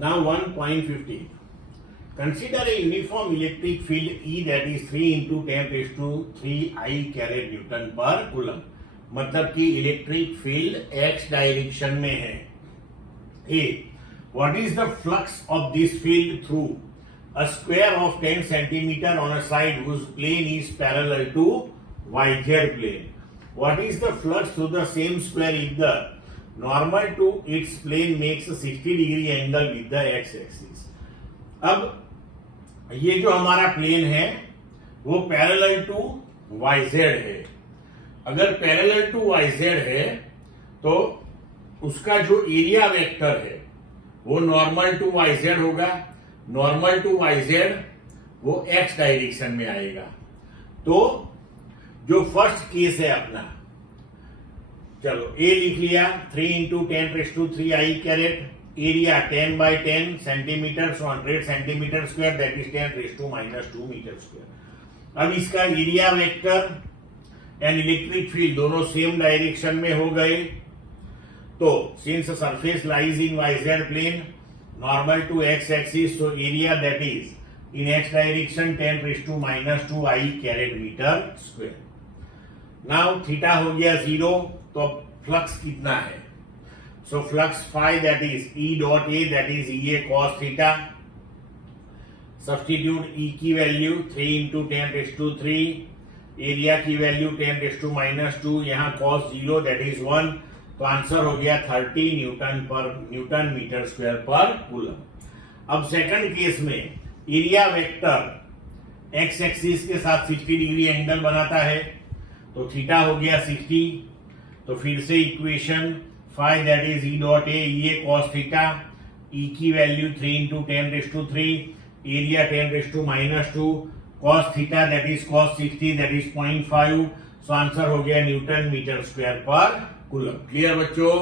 Now 1.15. Consider a uniform electric field E that is 3 into 10 raised to 3 I caret Newton per coulomb. मतलब कि electric field x direction में है. A. What is the flux of this field through a square of 10 centimeter on a side whose plane is parallel to YZ plane? What is the flux through the same square if the normal to its plane makes a 60-degree angle with the x-axis? अब ये जो हमारा plane है वो parallel to YZ है. अगर parallel to YZ है तो उसका जो एरिया वेक्टर है वो नॉर्मल टू YZ होगा. नॉर्मल टू YZ वो x डायरेक्शन में आएगा. तो जो फर्स्ट केस है अपना, चलो A लिख लिया 3 into 10 raise to 3 I caret, area 10 by 10 centimetre 100 centimetre square that is 10 raise to -2 metre square. अब इसका area vector and electric field दोनों सेम डायरेक्शन में हो गए. तो since surface lies in YZ plane normal to x axis, तो area that is in x direction 10 raise to -2 I caret metre square. Now theta हो गया 0, तो flux कितना है? So flux phi that is E dot A that is EA cos theta. Substitute E की value 3 into 10 raise to 3, area की value 10 raise to -2, यहाँ cos 0 that is 1. तो answer हो गया 30 न्यूटन मीटर स्क्वायर पर coulomb. अब second case में area vector x axis के साथ 60 डिग्री एंगल बनाता है, तो थीटा हो गया 60. तो फिर से equation phi that is E dot A EA cos theta, E की value 3 into 10 raise to 3, area 10 raise to -2, cos theta that is cos 60 that is 0.5. So answer हो गया न्यूटन मीटर स्क्वायर पर coulomb. Clear बच्चों?